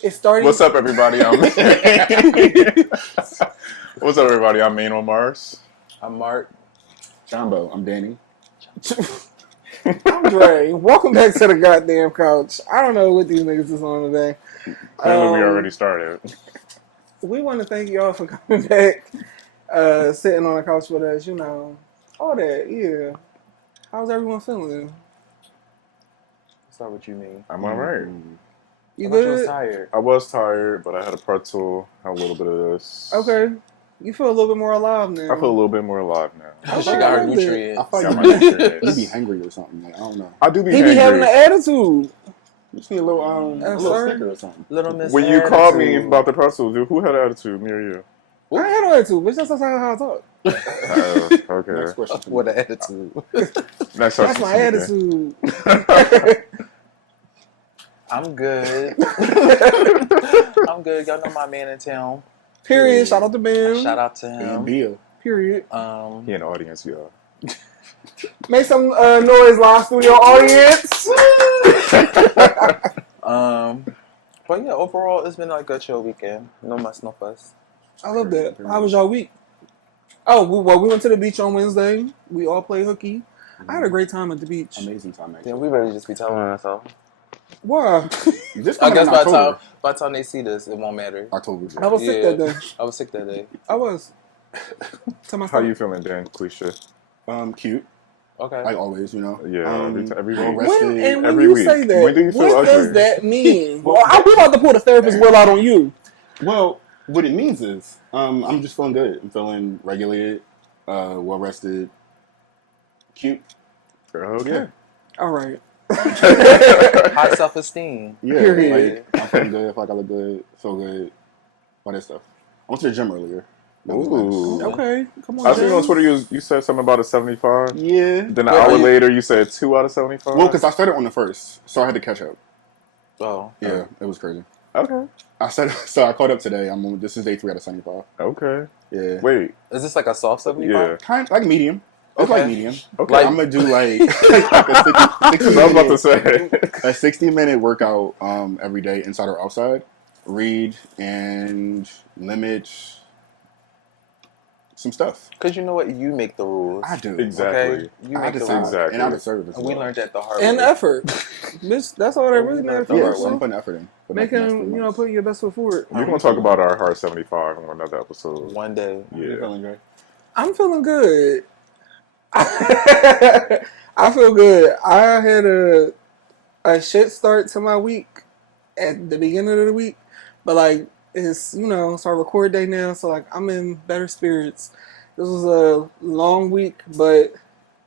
It's starting. What's up, everybody? What's up, everybody? I'm Main on Mars. I'm Mark. Jumbo, I'm Danny. I'm Dre. Welcome back to the goddamn couch. I don't know what these niggas is on today. Clearly, we already started. We want to thank y'all for coming back, sitting on the couch with us. You know, all that. Yeah. How's everyone feeling? What's up? What you mean? I'm all right. You I thought you good? was tired. I was tired, but I had a pretzel, had a little bit of this. Okay. You feel a little bit more alive now. I feel a little bit more alive now. Okay, She got her I love nutrients. I feel Got like my nutrients. you be hungry or something. Like, I don't know. I do be He be having an hangry. attitude. You just need a little sorry. sticker or something. Little Miss When you called me Attitude. about the pretzel, dude, who had attitude, me or you? I ain't had no attitude, bitch. That's how I talk. Okay. Next question. What an attitude. Next That's my question. attitude. I'm good. I'm good. Y'all know my man in town. Period. Shout out to Bam. Shout out to And him. Bill. Period. He in the audience, y'all. Make some noise, live studio audience. But yeah, overall, it's been like a chill weekend. No muss, no fuss. I love that. How was y'all week? Oh, we went to the beach on Wednesday. We all played hooky. I had a great time at the beach. Amazing time, Yeah, actually. we better just be telling ourselves. Wow. This I coming guess in by October. the time they see this, it won't matter. October. I was sick Yeah. that day. I was sick that day. I was. Tell my How you story. feeling, Dan? Cliche. Cute, Okay. like always, you know. Yeah, every well week. rested. When Every you week. say that, When do you feel what does ugly? that mean? Well, we about to pull the therapist will out on you. Well, what it means is, I'm just feeling good. I'm feeling regulated, well rested, cute. Okay. Yeah. All right. High self-esteem. Yeah, Period. like, I'm feeling good. I feel like I look good, feel good, all that stuff. I went to the gym earlier. That was Ooh. nice. Okay. Come on. I seen on James. Twitter you said something about a 75. Yeah. Then an hour later you said 2 out of 75. Well, because I started on the first, so I had to catch up. Oh. Yeah, it was crazy. Okay. I caught up today. This is day 3 out of 75. Okay. Yeah. Wait. Is this like a soft 75? Yeah. Kind of like medium. It's Okay. like medium. Okay. Like, I'm gonna do like a 60 Because I was about to say. a 60-minute workout every day, inside or outside. Read and limit some stuff. Because you know what? You make the rules. I do. Exactly. Okay? You I make the decide, rules. Exactly. and I deserve it. And we learned that the hard And way. effort. Bitch, that's all that really matters. Yeah, for so I'm us. putting effort in. for like the next 3 Making, months. putting your best foot forward. We're going to talk about our Hard 75 on another episode. One day. How you Yeah. feeling, Dre? I'm feeling good. I feel good. I had a shit start to my week at the beginning of the week, but like it's it's our record day now, so like I'm in better spirits. This was a long week, but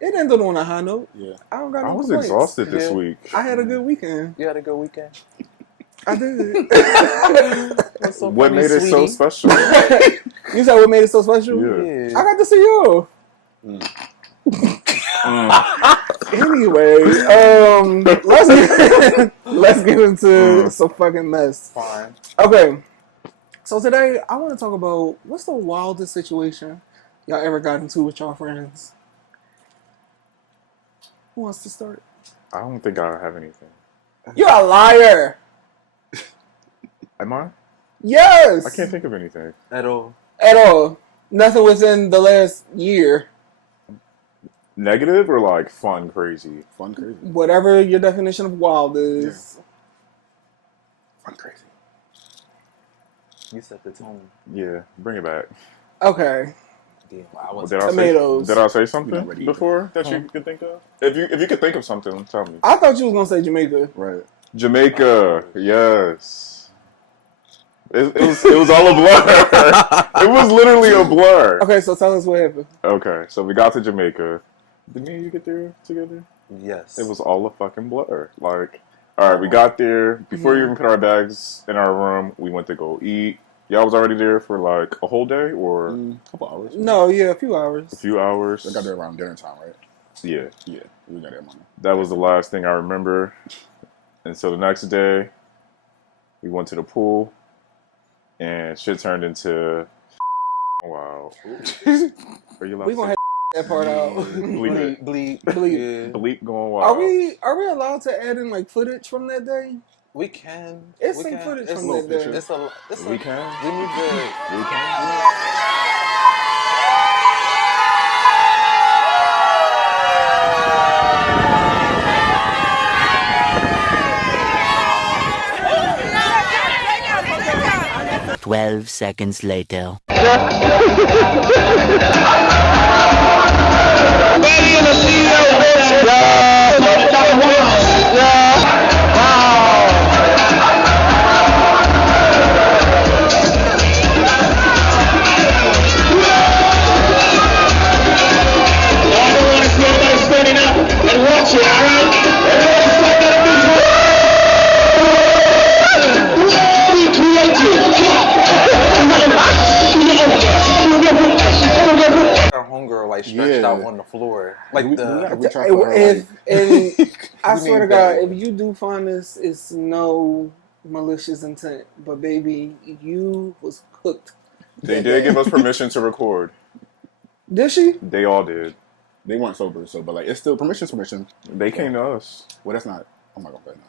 it ended on a high note. Yeah. I don't got no I was complaints. exhausted this Yeah. week. I had a good weekend. You had a good weekend. I did. What's so What funny, made it so sweetie? special? You said what made it so special? Yeah. I got to see you. Anyway, let's get into some fucking mess. Fine. Okay, so today I want to talk about what's the wildest situation y'all ever got into with y'all friends. Who wants to start? I don't think I have anything. You're a liar. Am I? Yes. I can't think of anything. At all. At all. Nothing within the last year. Negative or like fun, crazy? Fun, crazy. Whatever your definition of wild is. Fun, crazy. You set the tone. Yeah, bring it back. Okay. Yeah, I was. Did I Tomatoes. Did I say We're not something ready before that you could think of? If you could think of something, tell me. I thought you was gonna say Jamaica. Right. Jamaica, yes. It was all a blur. It was literally a blur. Okay, so tell us what happened. Okay, so we got to Jamaica. Did me and you get there together? Yes. It was all a fucking blur. Like, all right, we got there. Before we even put our bags in our room, we went to go eat. Y'all was already there for like a whole day or A couple hours. No, yeah, a few hours. a few hours? I got there around dinner time, right? Yeah. Yeah, we got there morning. That was the last thing I remember. And so the next day, we went to the pool, and shit turned into wow. Are you allowed We to gonna have that part out. Bleep it. Bleep. Bleep. Yeah. Bleep going wild. Are we allowed to add in like footage from that day? We can. It's we some can. footage It's from a- that day. It's a. It's We a, can. We need to. We can. 12 seconds later. Our homegirl like stretched out on the floor, like Do we the. gotta reach out for her, like, And I We swear to need God, that if one. you do find this, it's no malicious intent. But baby, you was cooked. They that did day. give us permission to record. Did she? They all did. they weren't sober, so but like it's still permission. They came to us. Well, that's not. I'm not gonna say nothing.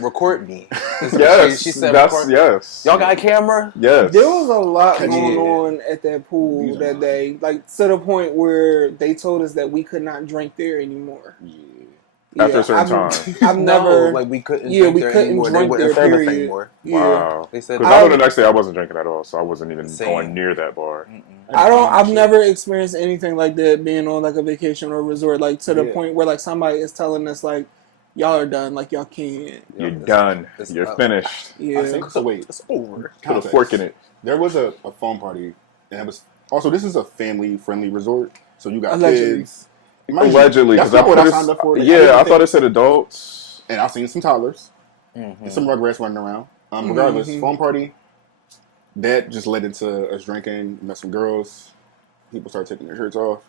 Record me. Yes, She said that's record. yes. Y'all got a camera? Yes. There was a lot Catch going it. on at that pool These are that mine. day, like to the point where they told us that we could not drink there anymore. Yeah. After a certain time. I've never. like we couldn't. Yeah, drink we there couldn't anymore. drink They wouldn't there, serve us period. anymore. Yeah. Wow. They said Because I know I- the next day I wasn't drinking at all, so I wasn't even Same. going near that bar. I've never experienced anything like that being on like a vacation or resort, like to the Yeah. point where like somebody is telling us like y'all are done, like y'all can't. You're It's- done. it's You're up. finished. Yeah. I think so. Wait, It's over. Put a context. fork in it. There was a phone party, and it was also this is a family-friendly resort, so you got Allegedly. kids. Mind you, Allegedly, that's because not what I put signed up for. Like, Yeah, didn't I thought think- it said adults. And I've seen some toddlers Mm-hmm. and some rugrats running around. Regardless, Mhm. phone party. That just led into us drinking. Met some girls. People started taking their shirts off.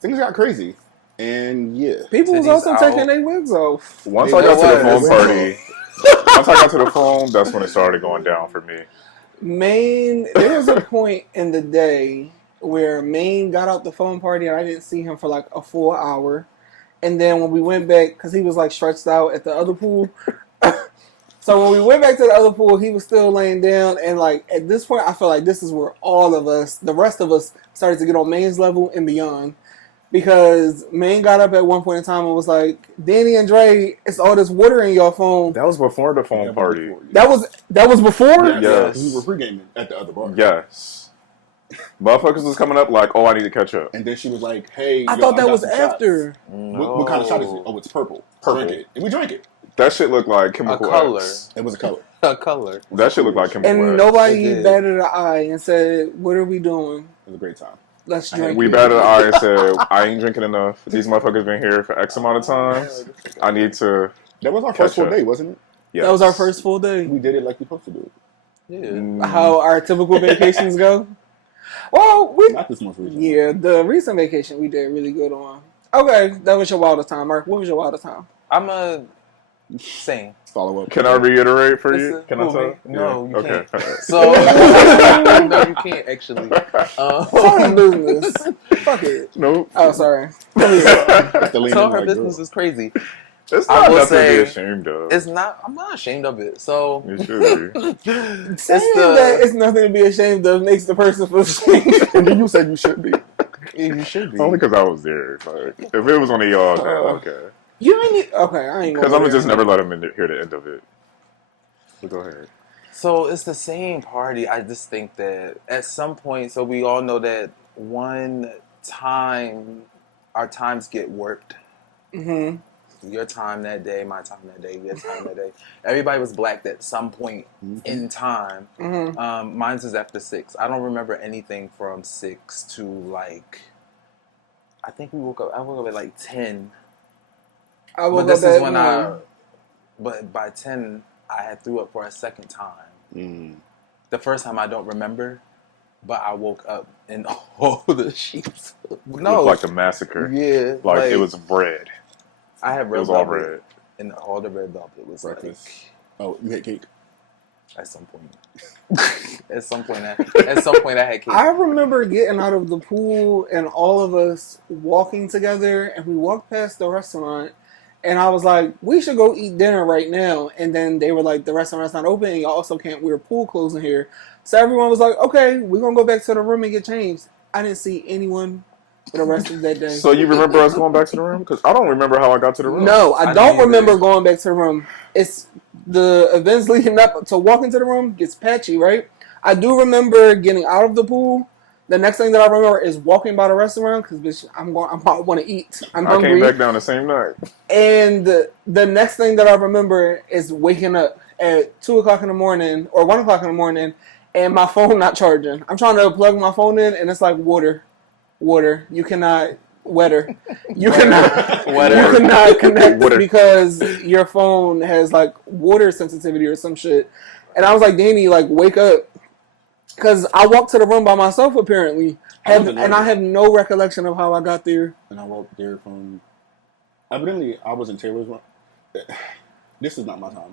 Things got crazy, and yeah, People was Titties also out. taking their wigs off. Once They I got to the was. phone party, once I got to the phone, that's when it started going down for me. Maine, there was a point in the day where Maine got out the phone party and I didn't see him for like a full hour. And then when we went back, because he was like stretched out at the other pool. So when we went back to the other pool, he was still laying down. And like at this point, I feel like this is where all of us, the rest of us, started to get on Maine's level and beyond. Because Maine got up at one point in time and was like, Danny and Dre, it's all this water in your phone. That was before the phone Yeah, party. before, yeah. That was before? Yeah, Yes. we were pre-gaming at the other bar. Yes. Motherfuckers was coming up like, oh, I need to catch up. And then she was like, "Hey, I yo, thought that got was some shots. after. What kind of shot is it? Oh, it's purple. Purple. Drink it. And we drank it. That shit looked like Chemical color. X. It was a color. A color. That shit looked like Chemical And X. It nobody did. batted an eye and said, what are we doing? It was a great time. Let's I had drink. We it." batted an eye and said, I ain't drinking enough. These motherfuckers been here for X amount of times. I need to... That was our first full Catch up. day, wasn't it? Yes. That was our first full day. We did it like we supposed to do it. Yeah. Mm. How our typical vacations go. Well, Not this most recent. yeah, the recent vacation we did really good on. Okay, that was your wildest time, Mark. What was your wildest time? I'm a sing. Follow up. Can I reiterate for It's you? a Can I movie. tell? No, you Okay. So no, you can't actually. Tell business. Fuck it. Nope. Oh, sorry. It's the lean So in her like, business girl. is crazy. It's I not will nothing to say be ashamed of. It's not. I'm not ashamed of it. So You should be. Saying that it's nothing to be ashamed of makes the person feel ashamed. And then you said you should be. you should be. Only because I was there. Like, if it was one of y'all, then okay. You ain't need, okay, I ain't Because gonna I'm go just there. never let him hear the end of it. But go ahead. So it's the same party. I just think that at some point, so we all know that one time, our times get worked. Mm-hmm. Your time that day, my time that day, your time that day. Everybody was blacked at some point in time. Mm-hmm. Mine's is after 6. I don't remember anything from 6 to like. I think we woke up. I woke up at like 10. I woke But this up is at when 9. But by 10, I had threw up for a second time. Mm. The first time I don't remember, but I woke up and all the sheets. No, Looked like a massacre. yeah, Like, it was red. I had It red was all velvet, red. and all the red velvet was Breakfast. like Oh, you had cake. at some point. at some point, I had cake. I remember getting out of the pool and all of us walking together, and we walked past the restaurant, And I was like, we should go eat dinner right now. And then they were like, the restaurant's not open and you also can't wear pool clothes in here. So everyone was like, okay, we're going to go back to the room and get changed. I didn't see anyone for the rest of that day. So you remember us going back to the room? Because I don't remember how I got to the room. No, I I don't didn't remember either. going back to the room. It's the events leading up to walking to the room gets patchy, right? I do remember getting out of the pool. The next thing that I remember is walking by the restaurant because bitch, I want to eat. I'm I hungry. came back down the same night. And the next thing that I remember is waking up at 2:00 in the morning or 1:00 in the morning, and my phone not charging. I'm trying to plug my phone in, and it's like water. You cannot wetter. You cannot Wetter. You cannot connect Water. because your phone has like water sensitivity or some shit. And I was like, Danny, like wake up, because I walked to the room by myself apparently, and I have no recollection of how I got there. And I walked there from. Evidently, I was in Taylor's room. This is not my time.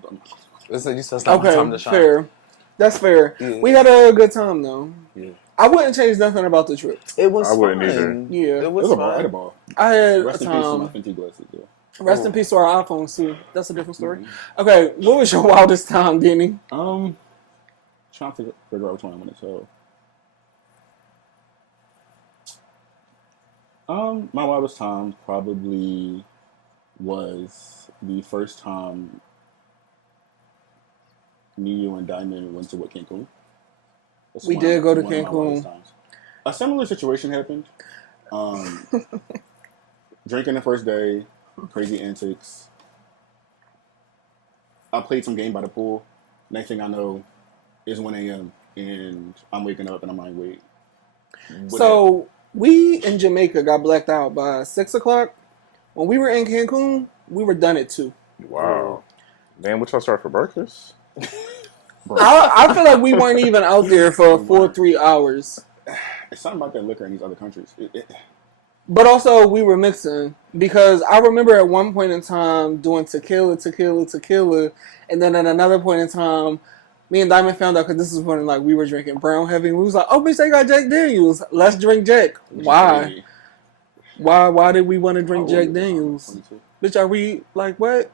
Listen, you said it's not my Okay, time to shine. fair. That's fair. Yeah. We had a good time though. Yeah. I wouldn't change nothing about the trip. It was I wouldn't fun. either. Yeah. It was It was a ball. I fun. had a ball. I had Rest a in peace to my time. Fenty glasses, though. Rest in peace to our iPhones too. That's a different story. Mm-hmm. Okay, what was your wildest time, Denny? Trying to figure out which one I want to tell. My wildest time probably was the first time me, you, and Diamond went to Cancun. That's We did go to one of my Cancun. wildest times. A similar situation happened. Drinking the first day, crazy antics. I played some game by the pool. Next thing I know, it's 1 a.m. and I'm waking up and I'm like, wait. So we in Jamaica got blacked out by 6:00. When we were in Cancun, we were done at 2. Wow. Man, what y'all start for breakfast? I feel like we weren't even out there for a full 3 hours. It's something about that liquor in these other countries. But also, we were mixing because I remember at one point in time doing tequila, and then at another point in time, me and Diamond found out because this is when like we were drinking brown heavy. And we was like, "Oh, bitch, they got Jack Daniels. Let's drink Jack." Why? Why did we want to drink Jack Daniels? 22. Bitch, are we like what?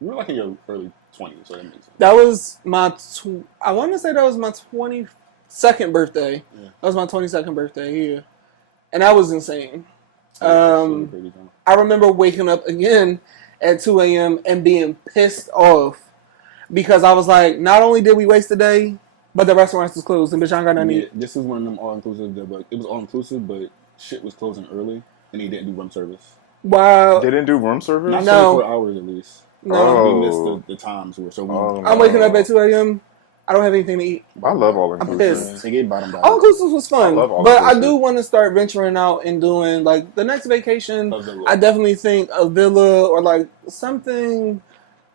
You were like in your early 20s, so that makes sense. That was my. I want to say that was my 22nd birthday. Yeah. That was my 22nd birthday. Yeah, and that was insane. Crazy time. I remember waking up again at 2 a.m. and being pissed off because I was like, not only did we waste the day, but the restaurants was closed and bitch, I ain't got nothing to Yeah, eat. this is one of them all-inclusive. But it was all-inclusive, but shit was closing early, and they didn't do room service. Wow. They didn't do room service? Not No. 24 hours at least. No. Oh. We missed the times. So we, Oh, I'm waking up at 2 a.m. I don't have anything to eat. I love all I'm inclusive. pissed. they gave bottom dollar. All inclusive was fun, I love all but I inclusive. do want to start venturing out and doing like the next vacation. Of the look. I definitely think a villa or like something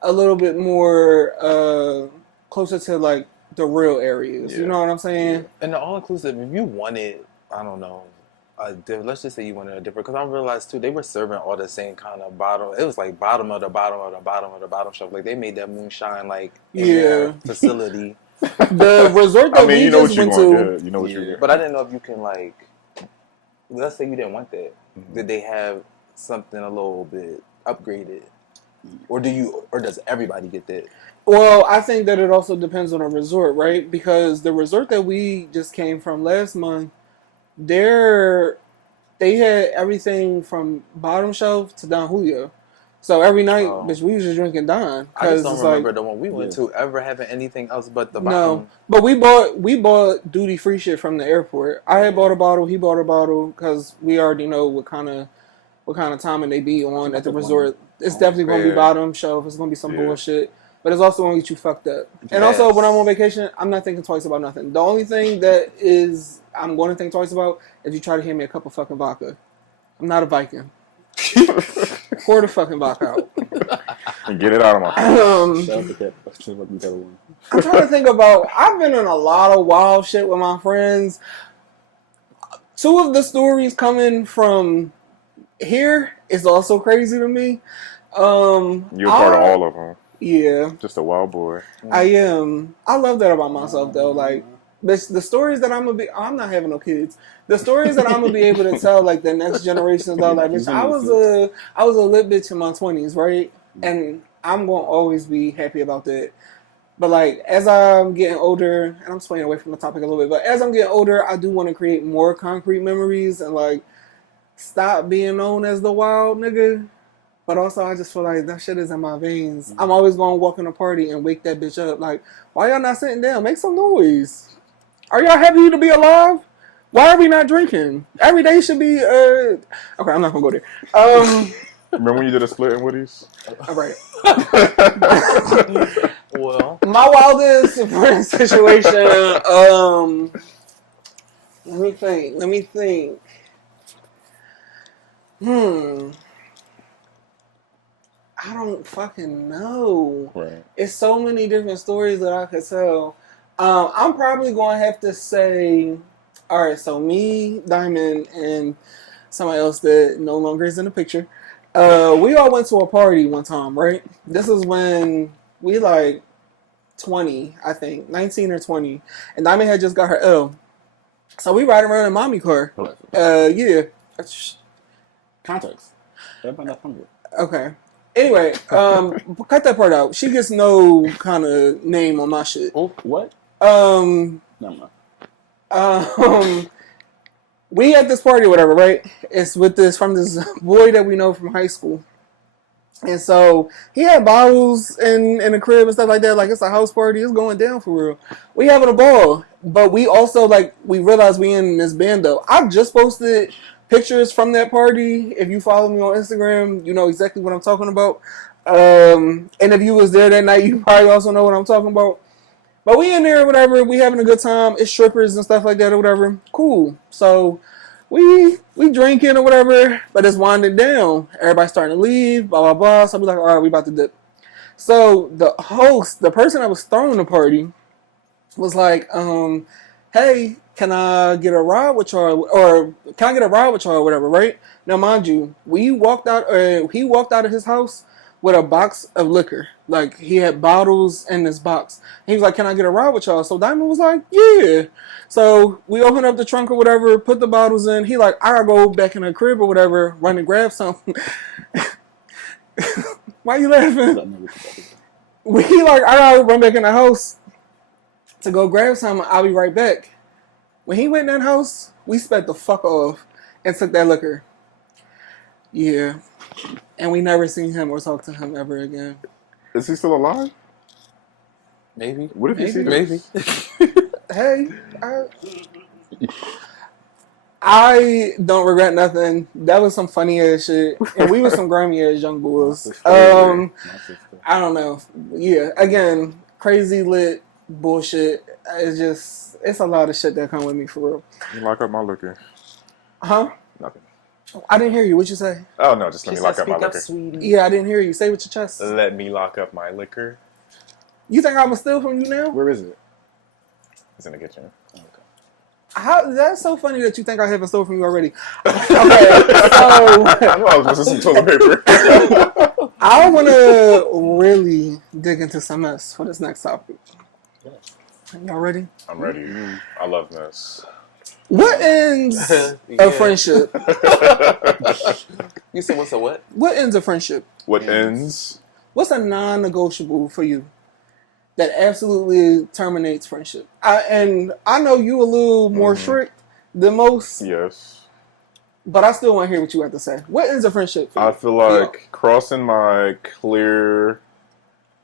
a little bit more closer to like the real areas. You Yeah. know what I'm saying? And the all inclusive, if you wanted, I don't know, let's just say you wanted a different, because I realized too, they were serving all the same kind of bottle. It was like bottom of the bottom of the bottom of the bottom shelf. Like they made that moonshine like in their Yeah. facility. The resort that I mean, we you know what just you're went going to. to get. You know what you're Yeah, getting. but I didn't know if you can like, let's say you didn't want that. Mhm. Did they have something a little bit upgraded, or does everybody get that? Well, I think that it also depends on a resort, right? Because the resort that we just came from last month, they had everything from bottom shelf to Don Julio. So every night, Oh. bitch, we was just drinking Don. I just don't it's remember like, the one we went to ever having anything else but the no, bottom. but we bought duty free shit from the airport. I had bought a bottle, he bought a bottle, because we already know what kind of timing they be on at the resort. It's definitely gonna be Yeah. bottom shelf. It's gonna be some Yeah. bullshit. But it's also gonna get you fucked up. And also, when I'm on vacation, I'm not thinking twice about nothing. The only thing that is I'm going to think twice about is you try to hand me a cup of fucking vodka. I'm not a Viking. Pour the fucking vodka out. And get it out of my face. Shout out to Cat. That's what we got one. I'm trying to think about. I've been in a lot of wild shit with my friends. Two of the stories coming from here is also crazy to me. You're part of all of them. Yeah, Just a wild boy. I am. I love that about myself, though. Like, the stories that I'm gonna be. I'm not having no kids. The stories that I'm gonna be able to tell, like the next generations, though. Like, bitch, I was a lit bitch in my 20s, right? and I'm gonna always be happy about that. But like as I'm getting older, and I'm swaying away from the topic a little bit, but as I'm getting older, I do want to create more concrete memories and like stop being known as the wild nigga. But also, I just feel like that shit is in my veins. I'm always gonna walk in a party and wake that bitch up. Like, why y'all not sitting down? Make some noise. Are y'all happy to be alive? Why are we not drinking? Every day should be. Okay, I'm not gonna go there. Remember when you did a split in Woody's? All right. Well, My wildest friend situation. Let me think. Let me think. I don't fucking know. Right. It's so many different stories that I could tell. I'm probably going to have to say, all right, so me, Diamond, and somebody else that no longer is in the picture, we all went to a party one time, right? This is when we like 20, I think, 19 or 20. And Diamond had just got her L. So we riding around in mommy car. Yeah. Context. Everybody not hungry. Okay. Anyway, cut that part out. She gets no kind of name on my shit. Oh, what? Um, Never mind. we at this party or whatever, right? It's with this from this boy that we know from high school. And so he had bottles in the crib and stuff like that. Like it's a house party. It's going down for real. We having a ball. But we also like we realized we in this band though. I just posted pictures from that party. If you follow me on Instagram, you know exactly what I'm talking about. And if you was there that night, you probably also know what I'm talking about. But we in there, whatever. We having a good time. It's strippers and stuff like that or whatever. Cool. So we drinking or whatever, but it's winding down. Everybody's starting to leave, blah, blah, blah. So we like, all right, we about to dip. So the host, the person that was throwing the party, was like, hey, can I get a ride with y'all? Or can I get a ride with y'all or whatever, right? Now, mind you, he walked out of his house with a box of liquor. Like, he had bottles in this box. He was like, can I get a ride with y'all? So Diamond was like, yeah. So we opened up the trunk or whatever, put the bottles in. He like, I gotta go back in the crib or whatever, run and grab something. Why you laughing? We like, I gotta run back in the house to go grab something. I'll be right back. When he went in that house, we sped the fuck off and took that liquor. Yeah. And we never seen him or talked to him ever again. Is he still alive? maybe. What if you see Maybe. this? Hey, I don't regret nothing. That was some funny ass shit. And we were some grimy ass young boys. I don't know. Yeah, again, crazy lit bullshit. It's a lot of shit that come with me for real. You lock up my liquor. Huh? Nothing. I didn't hear you. What'd you say? Oh, no, just let She me said, lock up my "Speak up, liquor. sweetie." Yeah, I didn't hear you. Say it with your chest. Let me lock up my liquor. You think I'm gonna steal from you now? Where is it? It's in the kitchen. How? That's so funny that you think I haven't stolen from you already. Okay, so I knew I was missing some toilet paper. I want to really dig into some mess for this next topic. Y'all ready? I'm ready. I love this. What ends Yeah. a friendship? You said what's a what? What ends a friendship? What ends? What's a non-negotiable for you that absolutely terminates friendship? I know you a little more strict than most, Yes. but I still want to hear what you have to say. What ends a friendship for you? I feel like crossing my clear,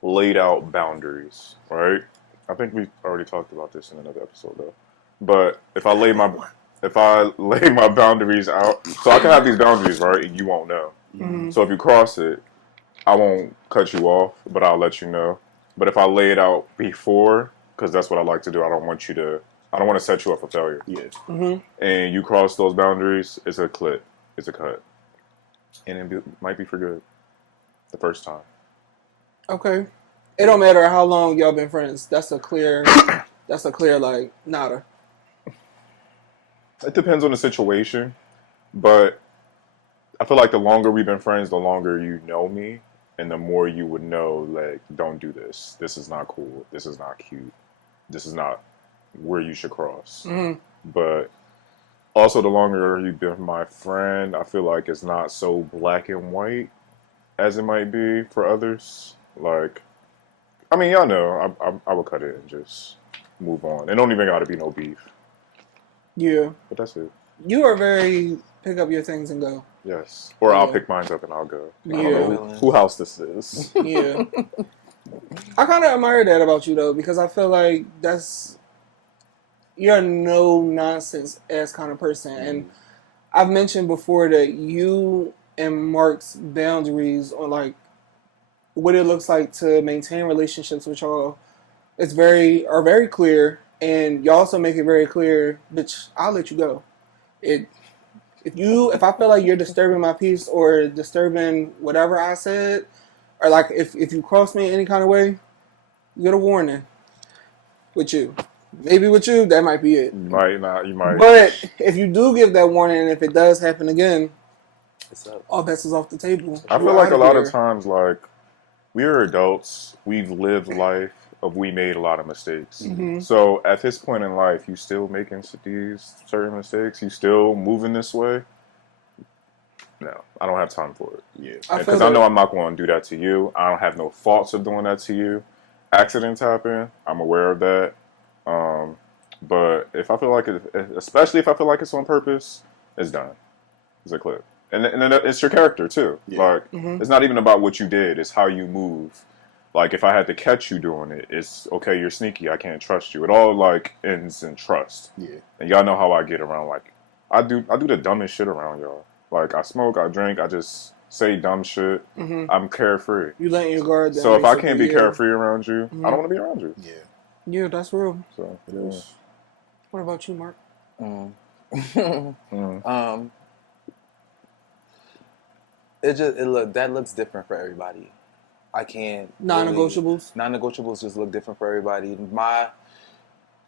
laid out boundaries, right? I think we already talked about this in another episode, though. But if I lay my boundaries out, so I can have these boundaries, right? And you won't know. Mhm. So if you cross it, I won't cut you off, but I'll let you know. But if I lay it out before, because that's what I like to do, I don't want to set you up for failure. Yeah. Mhm. And you cross those boundaries, it's a clip, it's a cut, and might be for good the first time. Okay. It don't matter how long y'all been friends. That's a clear like nada. It depends on the situation, but I feel like the longer we've been friends, the longer you know me, and the more you would know, like, don't do this. This is not cool. This is not cute. This is not where you should cross. Mhm. But also, the longer you've been my friend, I feel like it's not so black and white as it might be for others. Like, I mean, y'all know, I would cut it and just move on. It don't even got to be no beef. Yeah. But that's it. You are very pick up your things and go. Yes. Or I'll Yeah. pick mine up and I'll go. I Yeah. don't know who house this is. Yeah. I kind of admire that about you though, because I feel like you're a no nonsense ass kind of person, and I've mentioned before that you and Mark's boundaries on like what it looks like to maintain relationships with y'all are very clear, and you also make it very clear, bitch, I'll let you go. It if I feel like you're disturbing my peace or disturbing whatever I said, or like if you cross me in any kind of way, you get a warning. With you, maybe with you, that might be it. You might not. You might. But if you do give that warning, and if it does happen again, What's up? all bets is off the table. I You feel like outta a lot here. of times, like, we are adults. We've lived life. We made a lot of mistakes. Mhm. So at this point in life, you still making these certain mistakes. You still moving this way. No, I don't have time for it. Yeah. Because I know I'm not going to do that to you. I don't have no faults of doing that to you. Accidents happen. I'm aware of that. But if I feel like it, especially if I feel like it's on purpose, it's done. It's a clip. And it's your character too. Yeah. Like, Mhm. it's not even about what you did. It's how you move. Like, if I had to catch you doing it, it's okay. You're sneaky. I can't trust you. It all like ends in trust. Yeah. And y'all know how I get around. Like, I do the dumbest shit around y'all. Like, I smoke, I drink, I just say dumb shit. Mhm. I'm carefree. You letting your guard down. So if I can't basically, be yeah. carefree around you, Mhm. I don't want to be around you. Yeah. Yeah, that's real. So It is. What about you, Mark? Mm. That looks different for everybody. I can't Non-negotiables. Non-negotiables just look different for everybody.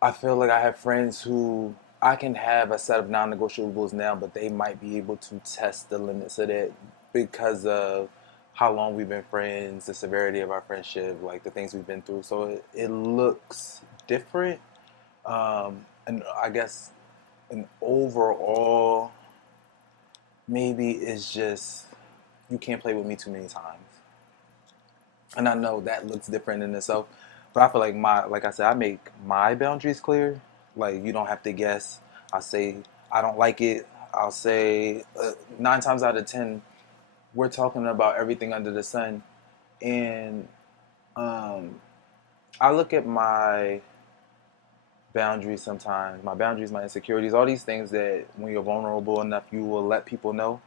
I feel like I have friends who I can have a set of non-negotiables now, but they might be able to test the limits of that because of how long we've been friends, the severity of our friendship, like the things we've been through. So it looks different. And I guess an overall, maybe it's just you can't play with me too many times. And I know that looks different in itself, but I feel like like I said, I make my boundaries clear. Like, you don't have to guess. I say I don't like it. I'll say 9 times out of 10, we're talking about everything under the sun, and I look at my boundaries sometimes. My boundaries, my insecurities, all these things that when you're vulnerable enough, you will let people know.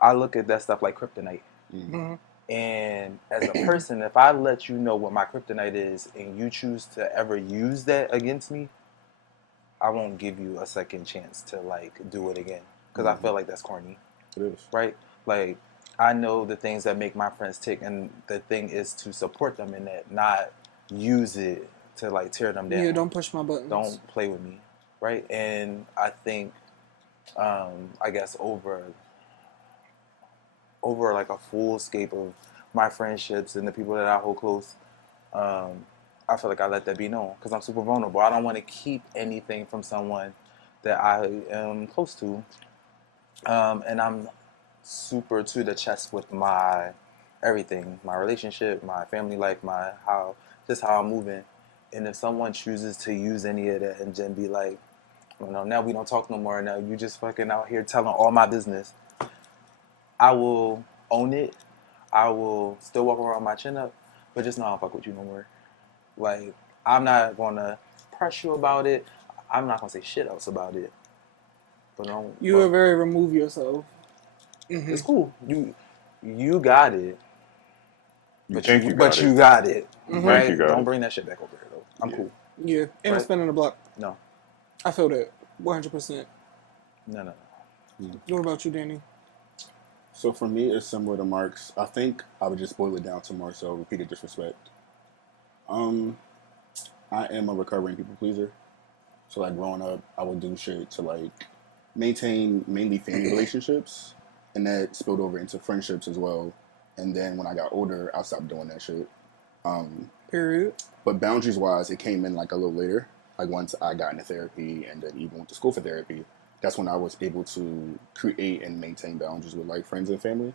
I look at that stuff like kryptonite. Mm-hmm. And as a person, if I let you know what my kryptonite is and you choose to ever use that against me, I won't give you a second chance to like do it again. Because I feel like that's corny. It is. Right? Like, I know the things that make my friends tick, and the thing is to support them in that, not use it to like tear them down. Yeah, don't push my buttons. Don't play with me. Right? And I think, I guess over like a full scape of my friendships and the people that I hold close, I feel like I let that be known because I'm super vulnerable. I don't want to keep anything from someone that I am close to, and I'm super to the chest with my everything, my relationship, my family life, how I'm moving. And if someone chooses to use any of that and then be like, now we don't talk no more. Now you just fucking out here telling all my business. I will own it. I will still walk around with my chin up, but just know I don't fuck with you no more. Like, I'm not gonna press you about it. I'm not gonna say shit else about it. But You are very remove yourself. Mm-hmm. It's cool. You got it. You think you got it. You got it. Mm-hmm. Right? You got Don't it. bring that shit back over here though. I'm cool. Yeah, ain't no spinning the block. No. I feel that 100%. No. What about you, Danny? So for me, it's similar to Mark's. I think I would just boil it down to more so repeated disrespect. I am a recovering people pleaser. So like growing up, I would do shit to like maintain mainly family relationships, and that spilled over into friendships as well. And then when I got older, I stopped doing that shit. Period. But boundaries wise, it came in like a little later. Like once I got into therapy and then even went to school for therapy, that's when I was able to create and maintain boundaries with like friends and family.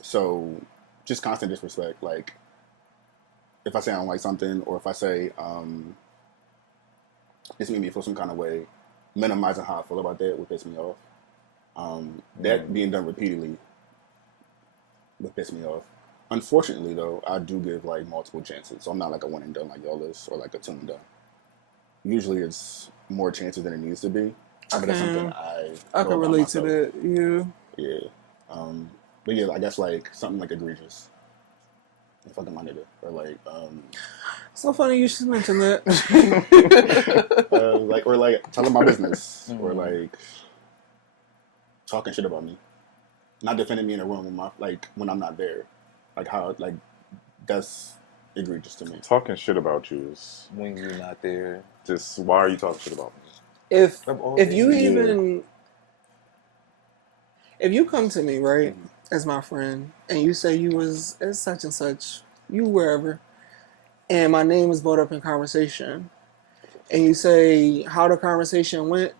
So, just constant disrespect. Like, if I say I don't like something, or if I say it's made me feel some kind of way, minimizing how I feel about that would piss me off. That being done repeatedly would piss me off. Unfortunately, though, I do give like multiple chances, so I'm not like a one and done like y'all is, or like a two and done. Usually, it's more chances than it needs to be. But that's something I know can about relate to myself. that. Yeah. Yeah. But yeah, I guess like something like egregious. Fucking my nigga. Or like, So funny you should mention that. or like telling my business. Or like talking shit about me. Not defending me in a room when when I'm not there. Like how like that's egregious to me. Talking shit about you is When you're not there. just, why are you talking shit about me? If you even if you come to me, right, as my friend, and you say you was as such and such, you wherever, and my name is brought up in conversation, and you say how the conversation went,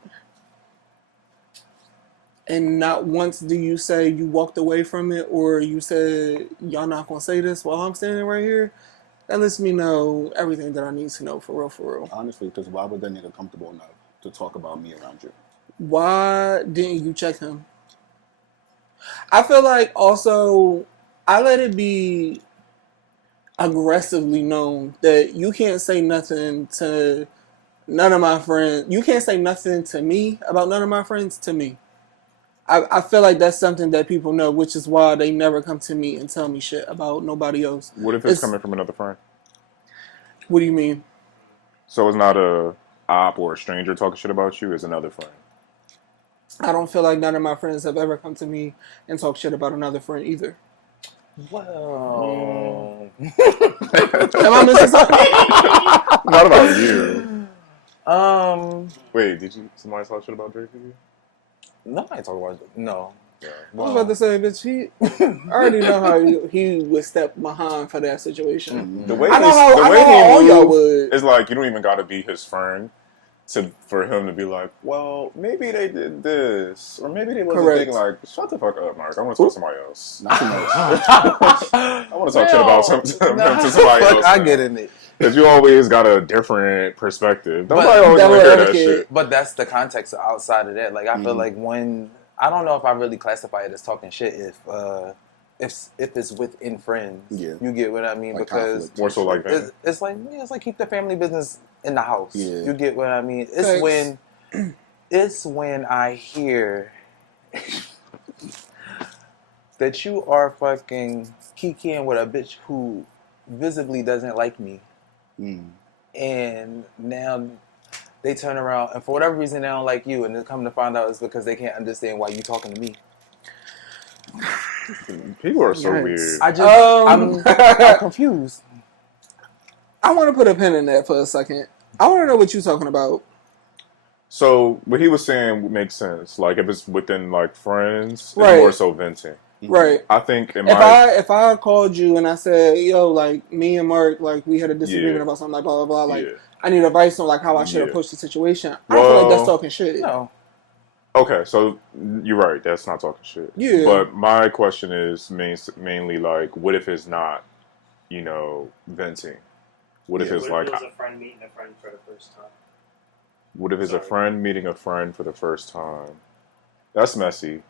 and not once do you say you walked away from it, or you said y'all not gonna say this while I'm standing right here, that lets me know everything that I need to know for real, for real. Honestly, because why would that nigga comfortable enough to talk about me around you? Why didn't you check him? I feel like also I let it be aggressively known that you can't say nothing to none of my friends. You can't say nothing to me about none of my friends to me. I feel like that's something that people know, which is why they never come to me and tell me shit about nobody else. What if it's coming from another friend? What do you mean? So it's not a op or a stranger talking shit about you, it's another friend. I don't feel like none of my friends have ever come to me and talk shit about another friend either. Well, Am I missing something? What about you? Wait, somebody talk shit about Drake with you? No, I ain't talking about no. Yeah. I was about to say, bitch, I already know how he would step behind for that situation. The way I know the way how all he y'all moves would. is like, you don't even got to be his friend for him to be like, well, maybe they did this, or maybe they wasn't Correct. thinking like, shut the fuck up, Mark. I want to talk to somebody else. Not too much. I want to talk shit about him to somebody else. I get in it. Because you always got a different perspective. Nobody But- always want to hear that shit. But that's the context outside of that. Like I feel like when I don't know if I really classify it as talking shit if it's within friends. Yeah. You get what I mean? Like because conflict. More so like that. it's like keep the family business in the house. Yeah. You get what I mean? Thanks. It's when I hear that you are fucking kikiing with a bitch who visibly doesn't like me. And now they turn around and for whatever reason they don't like you, and they come to find out it's because they can't understand why you talking to me. People are so Yikes. weird. I'm confused. I want to put a pin in that for a second. I want to know what you're talking about. So what he was saying would make sense. Like if it's within like friends, Right. it's more so venting. Right. I think if I called you and I said, yo, like me and Mark, like we had a disagreement about something, like blah blah blah, like I need advice on like how I should approach the situation. I don't feel like that's talking shit. No. Okay, so you're right. That's not talking shit. Yeah. But my question is mainly like, what if it's not, venting? What if it's like, it was a friend meeting a friend for the first time? What if it's a friend meeting a friend for the first time? That's messy.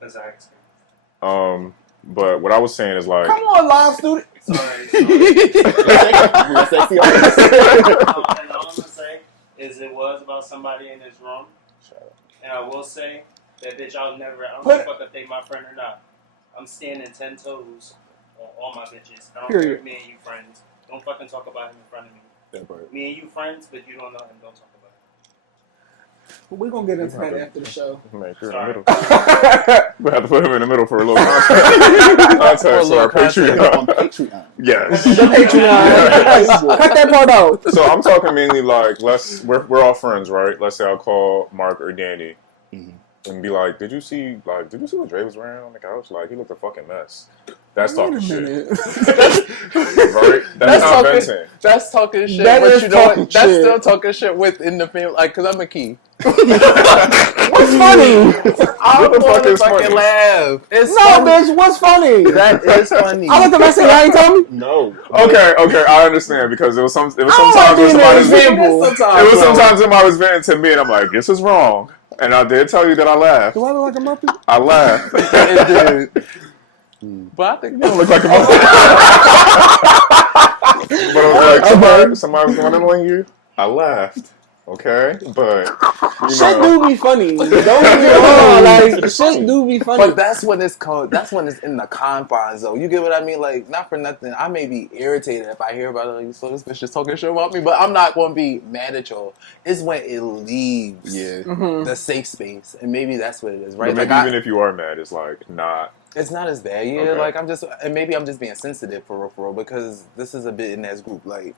That's accident. But what I was saying is like, Come on, live student. Sorry. You're sexy artist. And all I'm gonna say is it was about somebody in this room. And I will say that bitch, I don't give a fuck if they my friend or not. I'm standing 10 toes on all my bitches. I don't care if me and you friends. Don't fucking talk about him in front of me. That part. Me and you friends, but you don't know him. Don't talk about him. We're gonna get into that after the show. man, you're in the Sorry. middle. We have to put him in the middle for a little context on our Patreon. On Patreon. Yes. The Patreon. Cut that part out. So I'm talking mainly like, we're all friends, right? Let's say I'll call Mark or Danny and be like, did you see what Dre was wearing on the couch? Like, he looked a fucking mess. That's Wait talking a shit. minute. Right? That's not talking. venting. That's talking shit. That but is you know talking what? That's shit. still talking shit within the family. Like, cause I'm a key. What's funny? I'm the fuck gonna is fucking funny? laugh. It's No, funny. bitch. What's funny? That is funny. I looked at my say, y'all ain't told me. No. Okay, I understand because it was I don't like sometimes when being an somebody's example. it was sometimes somebody was venting to me and I'm like, this is wrong. And I did tell you that I laughed. Do I look like a Muppet? I laughed. It did. But I think You don't look like a motherfucker. But I was like, somebody was going to annoy you. I laughed. Okay, but you Shit know, do be funny. Don't get me wrong. Like shit do be funny. But that's when it's that's when it's in the confines, though. You get what I mean? Like, not for nothing. I may be irritated if I hear about it. Like, so this bitch just talking shit about me, but I'm not going to be mad at y'all. It's when it leaves the safe space, and maybe that's what it is, right? but maybe Like, even if you are mad, it's like not. it's not as bad, yeah. Okay. Like, and maybe I'm just being sensitive for real, because this is a bit in that group. Like,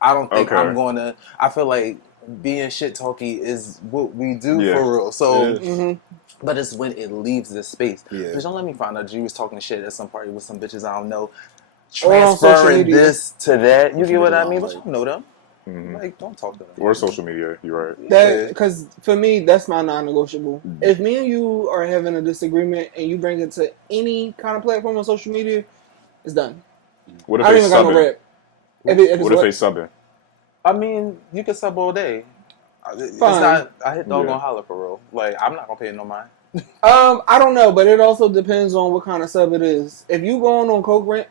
I don't think Okay. I'm going to. I feel like being shit talky is what we do Yeah. for real. So. Yeah. But it's when it leaves this space. Yeah. Bitch, don't let me find out you was talking shit at some party with some bitches I don't know. Or on social Transferring media. this to that. You Which get what niggas I mean? don't But you like. don't know them. Mhm. Like, don't talk to them. Or social media, you're right. That because for me that's my non-negotiable. Mhm. If me and you are having a disagreement and you bring it to any kind of platform on social media, it's done. What if I they don't even got no subbing? rep. If it's What if they subbing? I mean, you can sub all day. It's Fine. not, I hit dog Yeah. on holler for real. Like, I'm not going to pay no mind. I don't know, but it also depends on what kind of sub it is. If you going on coke rent,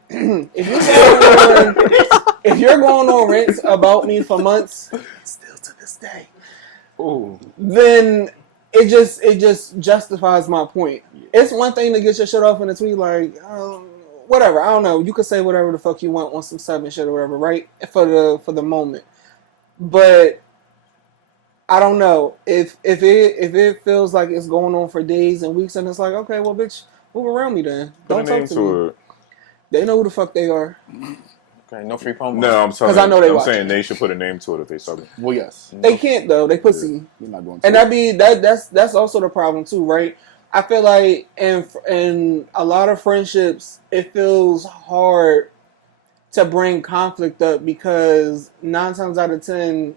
if you're going on rents about me for months, Still to this day. Ooh. then it just justifies my point. It's one thing to get your shit off in a tweet, like whatever. I don't know. You could say whatever the fuck you want on some sub and shit or whatever, right? For the moment, but I don't know if it feels like it's going on for days and weeks, and it's like, okay, well, bitch, move around me then. Put a Don't talk name to to me. it. They know who the fuck they are. Okay, no free promo. No, I'm 'Cause I know they I'm watching. saying they should put a name to it if they subbing. Well, yes. They can't though. They pussy. You're not going to. And that's also the problem too, right? I feel like in a lot of friendships, it feels hard to bring conflict up because 9 times out of 10,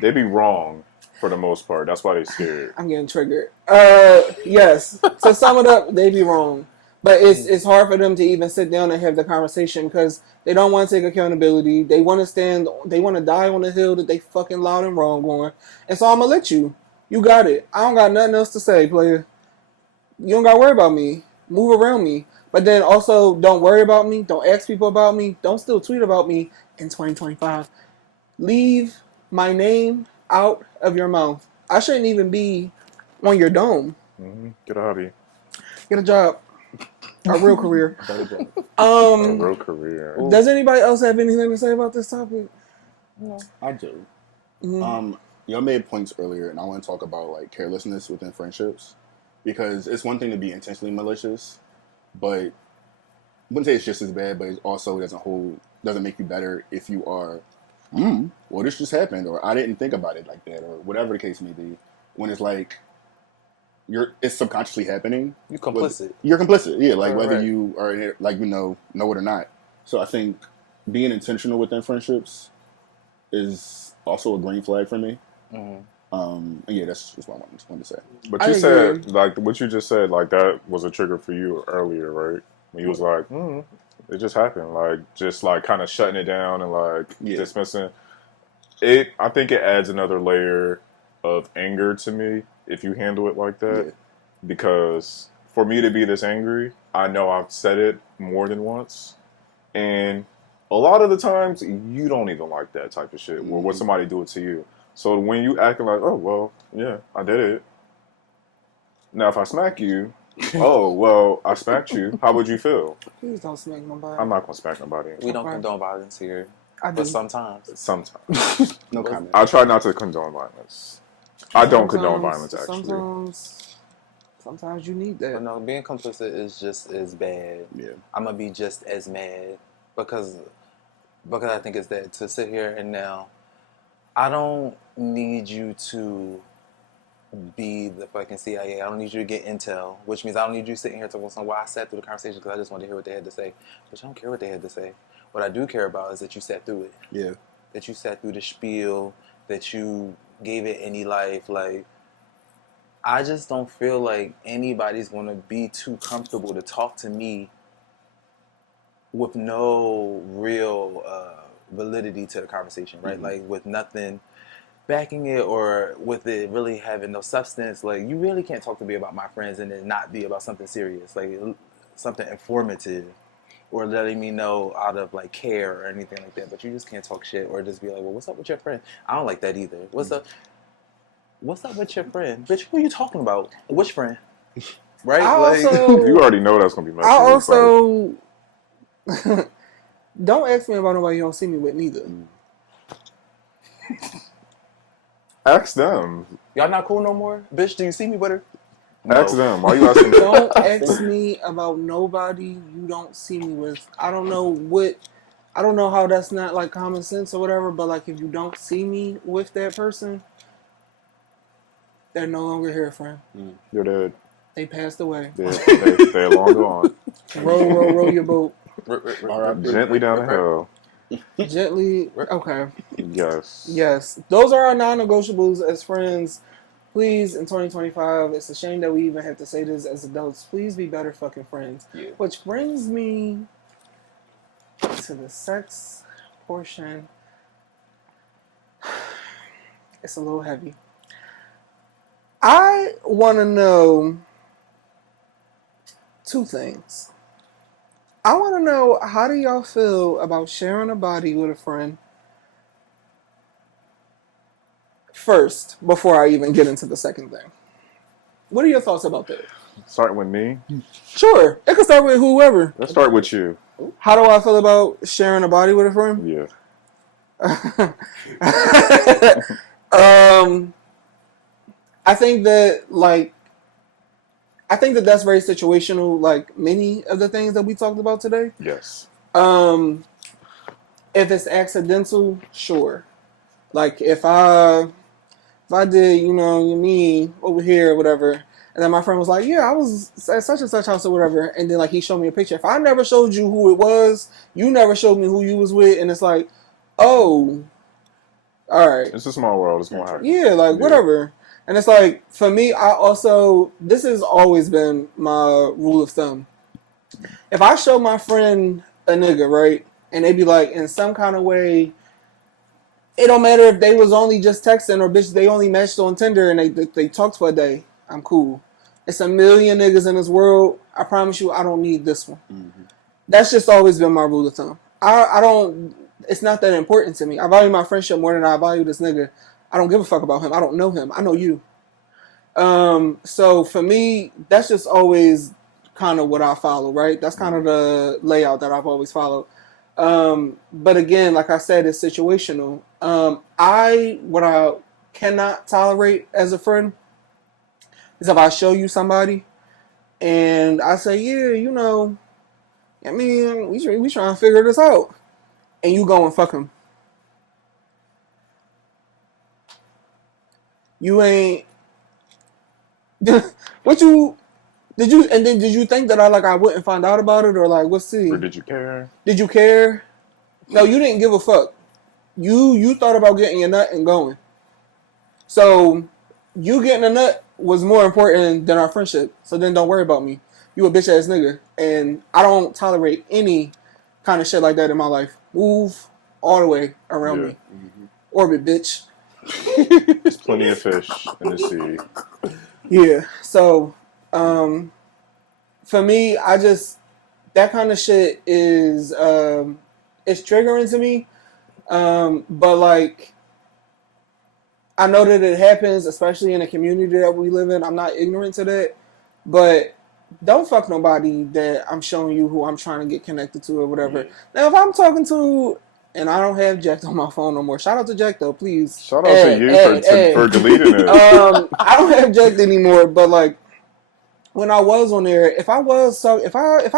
They be wrong for the most part. That's why they scared. I'm getting triggered. Yes. To sum it up, they be wrong. But it's hard for them to even sit down and have the conversation because they don't want to take accountability. They want to die on the hill that they fucking loud and wrong on. And so I'm going to let you. You got it. I don't got nothing else to say, player. You don't got to worry about me. Move around me. But then also, don't worry about me. Don't ask people about me. Don't still tweet about me in 2025. Leave my name out of your mouth. I shouldn't even be on your dome. Get a hobby. Get a job. A real career. A real career. Does anybody else have anything to say about this topic? No. I do. Mm-hmm. Y'all made points earlier, and I want to talk about like carelessness within friendships because it's one thing to be intentionally malicious, but I wouldn't say it's just as bad, but it also doesn't make you better if you are, well, this just happened, or I didn't think about it like that, or whatever the case may be. When it's like it's subconsciously happening. You complicit. You're complicit, yeah. Like whether Right. you are like know it or not. So I think being intentional within friendships is also a green flag for me. And yeah, that's just what I wanted to say. But I you said, agree. like, what you just said, like, that was a trigger for you earlier, right? When you was like, it just happened. Like, just, like, kind of shutting it down and, like, dismissing. I think it adds another layer of anger to me if you handle it like that. Yeah. Because for me to be this angry, I know I've said it more than once. And a lot of the times, you don't even like that type of shit. Or when somebody do it to you. So when you acting like, oh, well, yeah, I did it. Now, if I smack you, oh, well, I smacked you. How would you feel? Please don't smack nobody. I'm not going to smack nobody. We don't condone violence here. I do. But sometimes. Sometimes. No comment. I try not to condone violence. I don't condone violence, actually. Sometimes you need But that. no, being complicit is just as bad. Yeah. I'm going to be just as mad because I think it's that to sit here and now, I don't need you to be the fucking CIA. I don't need you to get intel, which means I don't need you sitting here talking about why I sat through the conversation because I just wanted to hear what they had to say. But I don't care what they had to say. What I do care about is that you sat through it. Yeah. That you sat through the spiel, that you gave it any life. Like, I just don't feel like anybody's going to be too comfortable to talk to me with no real validity to the conversation, right? Like, with nothing backing it or with it really having no substance. Like, you really can't talk to me about my friends and it not be about something serious, like something informative or letting me know out of like care or anything like that. But you just can't talk shit or just be like, well, what's up with your friend? I don't like that either. What's up with your friend? Bitch, who are you talking about? Which friend? Right? I Like, also, You already know that's gonna be messy. I It's like, also don't ask me about nobody you don't see me with neither. ask them. y'all not cool no more? Bitch, do you see me with her? Ask them. Why you asking me? Don't ask me about nobody you don't see me with. I don't know how that's not like common sense or whatever, but like if you don't see me with that person, they're no longer here, friend. You're dead. They passed away. They're long gone. Row your boat. Gently down the hill. Gently. Okay. Yes. Those are our non-negotiables as friends. Please, in 2025, it's a shame that we even have to say this as adults. Please be better fucking friends. Yeah. Which brings me to the sex portion. It's a little heavy. I want to know two things. I want to know, how do y'all feel about sharing a body with a friend? First, before I even get into the second thing. What are your thoughts about that? Starting with me. Sure. It can start with whoever. Let's start with you. How do I feel about sharing a body with a friend? Yeah. I think that that's very situational, like many of the things that we talked about today. Yes. If it's accidental, sure. Like if I did, me over here or whatever, and then my friend was like, yeah, I was at such and such house or whatever, and then like he showed me a picture. If I never showed you who it was, you never showed me who you was with, and it's like, oh, all right. It's a small world. It's going to happen. Yeah, like whatever. And it's like, for me, this has always been my rule of thumb. If I show my friend a nigga, right, and they be like, in some kind of way, it don't matter if they was only just texting or bitch, they only matched on Tinder and they talked for a day, I'm cool. It's a million niggas in this world. I promise you, I don't need this one. Mm-hmm. That's just always been my rule of thumb. I don't, it's not that important to me. I value my friendship more than I value this nigga. I don't give a fuck about him. I don't know him. I know you. So for me, that's just always kind of what I follow, right? That's kind of the layout that I've always followed. But again, like I said, it's situational. What I cannot tolerate as a friend is if I show you somebody and I say, yeah, I mean, we trying to figure this out, and you go and fuck him. You ain't. What you did you and then did you think that I wouldn't find out about it, or like what's the? Or did you care? Did you care? No, you didn't give a fuck. You thought about getting your nut and going. So you getting a nut was more important than our friendship. So then don't worry about me. You a bitch ass nigga, and I don't tolerate any kind of shit like that in my life. Move all the way around me. Mm-hmm. Orbit, bitch. There's plenty of fish in the sea. Yeah. So, for me, that kind of shit is it's triggering to me. But like, I know that it happens, especially in the community that we live in. I'm not ignorant to that, but don't fuck nobody that I'm showing you who I'm trying to get connected to or whatever. Yeah. Now, if I'm talking to, and I don't have Jack on my phone no more. Shout out to Jack though, please. Shout out to you for deleting it. I don't have Jack anymore, but like when I was on there, if I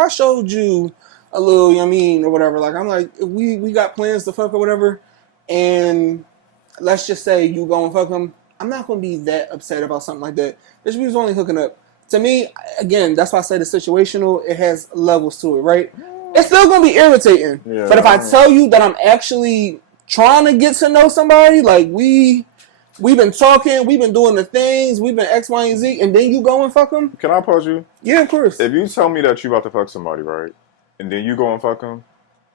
showed you a little, or whatever, like I'm like, we got plans to fuck or whatever, and let's just say you go and fuck him, I'm not gonna be that upset about something like that. Bitch, we was only hooking up. To me, again, that's why I say the situational. It has levels to it, right? It's still gonna be irritating. Yeah, But if I tell you that I'm actually trying to get to know somebody, like we've been talking, we've been doing the things, we've been X, Y, and Z, and then you go and fuck them. Can I pause you? Yeah, of course. If you tell me that you about to fuck somebody, right, and then you go and fuck them,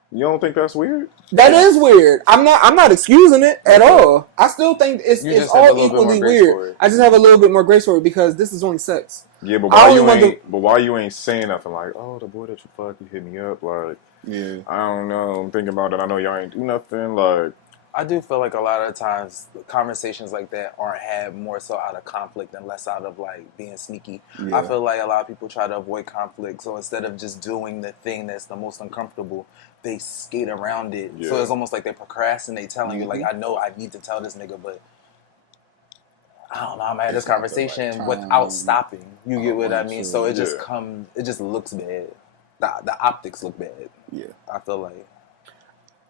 you don't think that's weird? That is weird. I'm not excusing it at all. I still think it's all equally weird. I just have a little bit more grace for it because this is only sex. Yeah, but why you ain't saying nothing like, oh, the boy that you fuck, you hit me up, like, Yeah. I don't know, I'm thinking about it, I know y'all ain't do nothing, like. I do feel like a lot of times conversations like that aren't had more so out of conflict and less out of like being sneaky. Yeah. I feel like a lot of people try to avoid conflict, so instead of just doing the thing that's the most uncomfortable, they skate around it. Yeah. So it's almost like they procrastinate, telling you like, I know I need to tell this nigga, but I don't know. I'm at this conversation without stopping. You get what I mean? So it just it just looks bad. The optics look bad. Yeah. I feel like.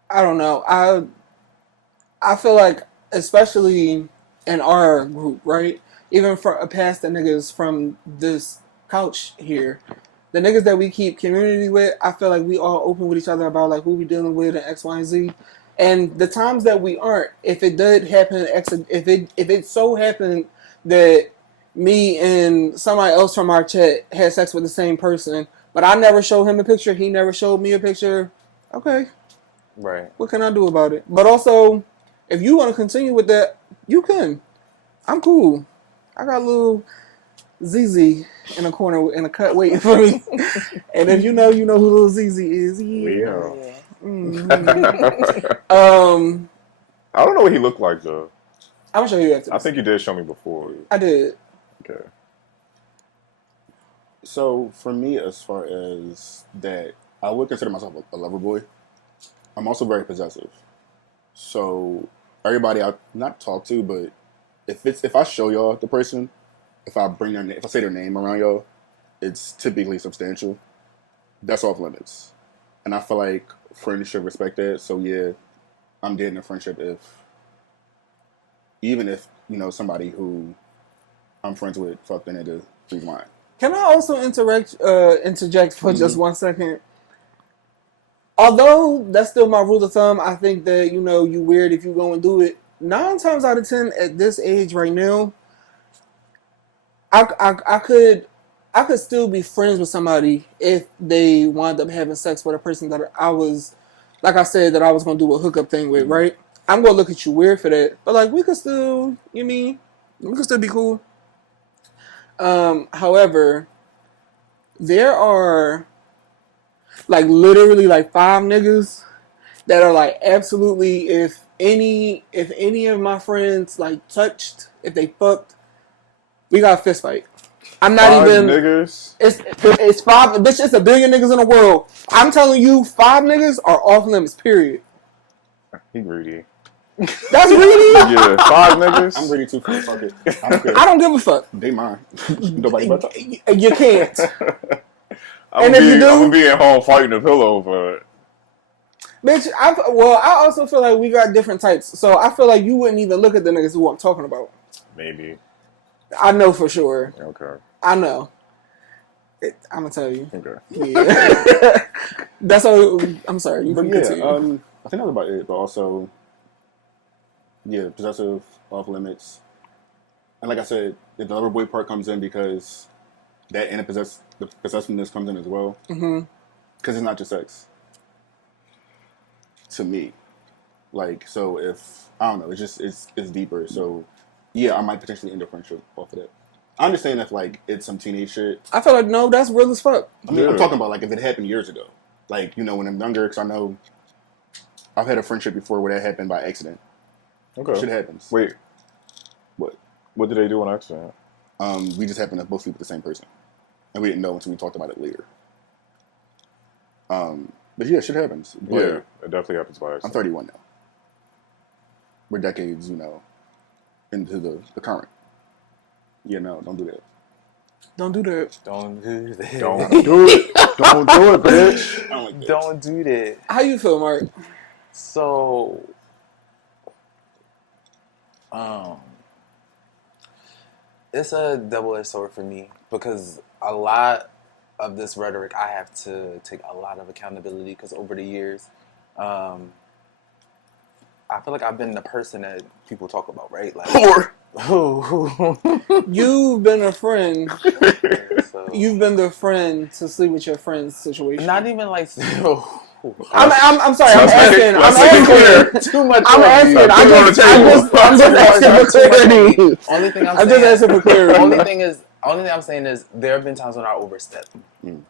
I don't know. I feel like, especially in our group, right? Even for past the niggas from this couch here, the niggas that we keep community with, I feel like we all open with each other about like who we dealing with and X, Y, and Z. And the times that we aren't, if it did happen, if it so happened that me and somebody else from our chat had sex with the same person, but I never showed him a picture, he never showed me a picture, okay. Right. What can I do about it? But also, if you want to continue with that, you can. I'm cool. I got a little ZZ in a corner in a cut waiting for me. And if you know who little ZZ is. Yeah. Mm-hmm. I don't know what he looked like though. I'm gonna show you after this. I think you did show me before. I did. Okay. So for me, as far as that, I would consider myself a lover boy. I'm also very possessive. So everybody I not talk to, but if I show y'all the person, if I say their name around y'all, it's typically substantial. That's off limits, and I feel like friends should respect that. So yeah, I'm dating a friendship even if somebody who I'm friends with fuck the nigga, please mine. Can I also interject for just 1 second? Although that's still my rule of thumb, I think that you weird if you go and do it. 9 times out of 10 at this age right now, I could still be friends with somebody if they wind up having sex with a person that I was, like I said, that I was gonna do a hookup thing with, right? I'm gonna look at you weird for that, but like we could still, we could still be cool. However, there are like literally like 5 niggas that are like absolutely if any of my friends like touched, if they fucked, we got a fist fight. I'm not 5 even niggas. It's 5. Bitch, it's a billion niggas in the world. I'm telling you, 5 niggas are off limits. Period. He greedy. That's greedy. Yeah, 5 niggas. I'm ready to fuck it. I don't give a fuck. They mine. Nobody but you can't. I'm gonna be at home fighting a pillow, but bitch, I also feel like we got different types. So I feel like you wouldn't even look at the niggas who I'm talking about. Maybe. I know for sure. Okay. I know. I'm gonna tell you. Okay. Yeah. That's how. I'm sorry. You can continue. I think that's about it. But also, yeah, possessive, off limits, and like I said, the lover boy part comes in because that and the possessiveness comes in as well. Because it's not just sex. To me, like, so if I don't know, it's deeper. So yeah, I might potentially end a friendship off of that. I understand if like it's some teenage shit. I feel like no, that's real as fuck. I mean, I'm talking about like if it happened years ago, like when I'm younger, because I know I've had a friendship before where that happened by accident. Okay. Shit happens. Wait. What? What did they do on accident? We just happened to both sleep with the same person, and we didn't know until we talked about it later. But yeah, shit happens. But yeah, it definitely happens by accident. I'm 31 now. We're decades, into the current. Yeah, no, don't do that. Don't do that. Don't do that. Don't do it. Don't do it, bitch. I don't like that. Don't do that. How you feel, Mark? So, It's a double-edged sword for me because a lot of this rhetoric, I have to take a lot of accountability because over the years, I feel like I've been the person that people talk about, right? Like, You've been a friend. so, You've been the friend to sleep with your friend's situation. not even like. I'm sorry. I'm Let's make asking. it- let's make it clear. Too much. I'm asking. I'm just asking for clarity. Only thing I'm just asking for clarity. Only thing I'm saying is there have been times when I overstep.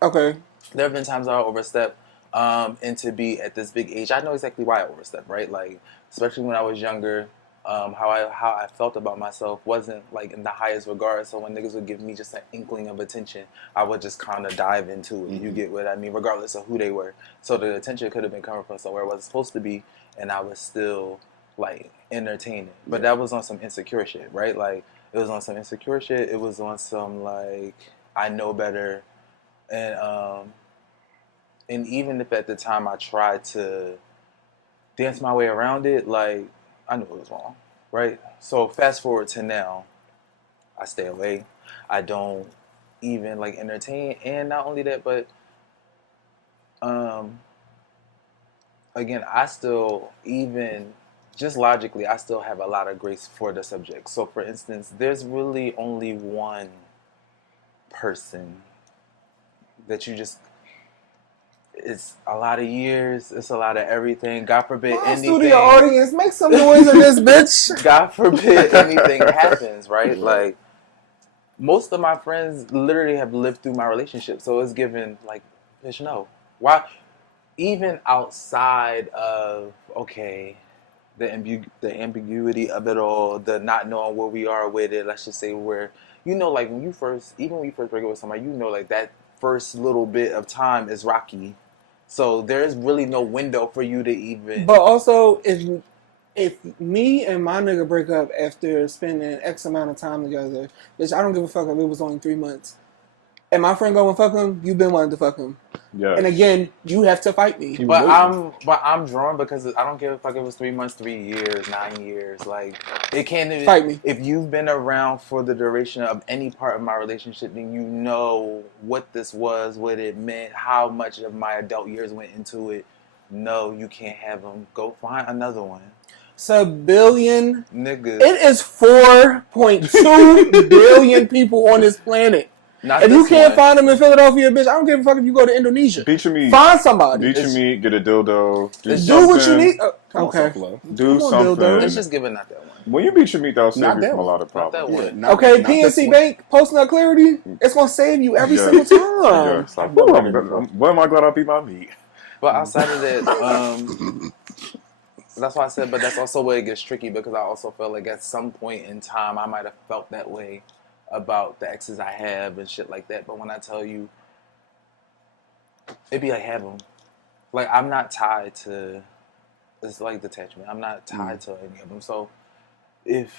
Okay. There have been times when I overstep, and to be at this big age, I know exactly why I overstep, right? Like, especially when I was younger, how I felt about myself wasn't like in the highest regard. So when niggas would give me just an inkling of attention, I would just kind of dive into it. You get what I mean, regardless of who they were. So the attention could have been coming from somewhere it wasn't supposed to be, and I was still like entertaining. But that was on some insecure shit, right? Like it was on some insecure shit. It was on some like I know better, and even if at the time I tried to dance my way around it, like I knew it was wrong, right? So fast forward to now, I stay away. I don't even like entertain, and not only that, but again, I still even just logically, I still have a lot of grace for the subject. So for instance, there's really only one person that you just. It's a lot of years. It's a lot of everything. God forbid My anything. studio audience, make some noise in this bitch. God forbid anything happens, right? Like most of my friends literally have lived through my relationship, so it's given like, bitch, no. Why? Even outside of the ambiguity of it all, the not knowing where we are with it. Let's just say where like when you first break up with somebody, like that first little bit of time is rocky. So there's really no window for you to even. But also, if me and my nigga break up after spending X amount of time together, bitch, I don't give a fuck if it was only 3 months. And my friend go and fuck him, you've been wanting to fuck him. Yes. And again, you have to fight me. But I'm drawn because I don't give a fuck if it was 3 months, 3 years, 9 years. Like it can't even Fight me. If you've been around for the duration of any part of my relationship, then you know what this was, what it meant, how much of my adult years went into it. No, you can't have them. Go find another one. It's a billion niggas. It is 4.2 billion people on this planet. Not if this you can't one. find them in Philadelphia, bitch, I don't give a fuck if you go to Indonesia. Beat your meat. Find somebody. Beat your meat. Get a dildo. Do what you need. Okay. Do something. Let's just give it not that one. When you beat your meat, that'll save you from a lot of Not that problems. one. Yeah, Okay, PNC Bank, post-nut clarity, it's going to save you every single time. Yes. What am I glad I beat my meat? But outside of that, that's why I said, but that's also where it gets tricky because I also felt like at some point in time I might have felt that way about the exes I have and shit like that. But when I tell you, it'd be like have them. Like I'm not tied to. It's like detachment. I'm not tied to any of them. So if,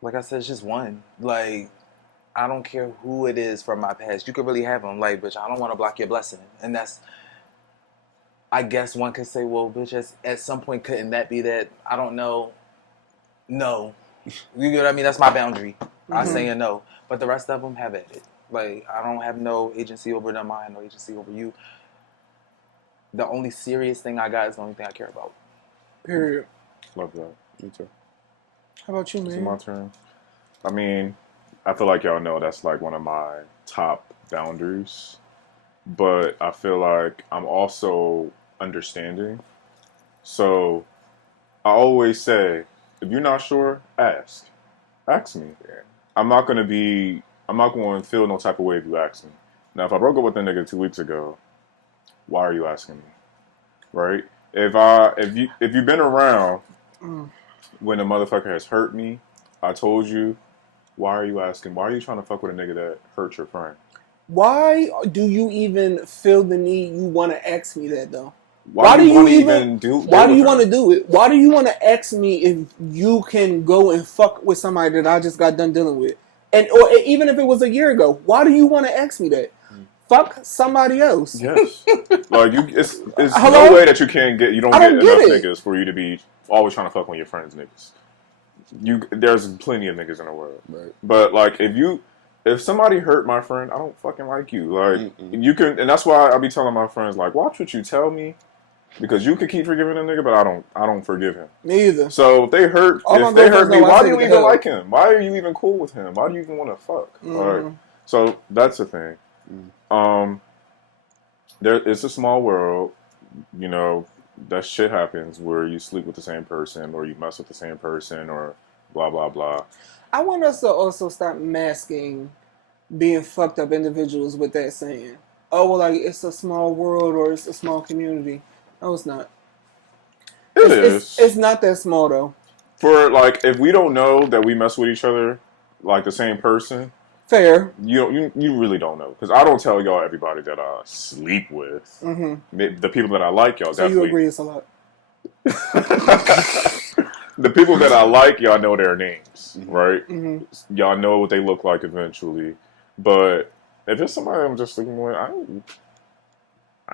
like I said, it's just one. Like I don't care who it is from my past. You could really have them. Like, bitch, I don't want to block your blessing, and that's. I guess one could say, well, bitch, at some point, couldn't that be that? I don't know. No. You get what I mean? That's my boundary. I say a no. But the rest of them have at it. Like, I don't have no agency over them. I have no agency over you. The only serious thing I got is the only thing I care about. Period. Love that. Me too. How about you, Is it man? my turn? I mean, I feel like y'all know that's like one of my top boundaries. But I feel like I'm also understanding. So I always say, if you're not sure, ask. Ask me. I'm not going to feel no type of way if you ask me. Now, if I broke up with a nigga 2 weeks ago, why are you asking me? Right? If you've been around when a motherfucker has hurt me, I told you, why are you asking? Why are you trying to fuck with a nigga that hurt your friend? Why do you even feel the need you want to ask me that, though? Why do you even do Why do you want to do it? Why do you want to ask me if you can go and fuck with somebody that I just got done dealing with? Or even if it was a year ago, why do you want to ask me that? Fuck somebody else. Yes. Like it's Hello? no way that you don't get enough niggas for you to be always trying to fuck with your friends' niggas. there's plenty of niggas in the world. Right. But like if somebody hurt my friend, I don't fucking like you. Like you can, and that's why I be telling my friends like, watch what you tell me, because you can keep forgiving a nigga, but I don't forgive him. Me either. So if they hurt me, why do you even like him? Why are you even cool with him? Why do you even want to fuck? Like, so that's the thing. It's a small world, you know. That shit happens where you sleep with the same person or you mess with the same person or blah blah blah. I want us to also stop masking being fucked up individuals with that saying, oh, well, like, it's a small world or it's a small community. No, it's not. It's not that small, though. For, like, if we don't know that we mess with each other, like, the same person... Fair. You really don't know. Because I don't tell y'all everybody that I sleep with. Mm-hmm. The people that I like, y'all so definitely... you agree it's a lot. The people that I like, y'all know their names, right? Mm-hmm. Y'all know what they look like eventually. But if it's somebody I'm just sleeping with, I'm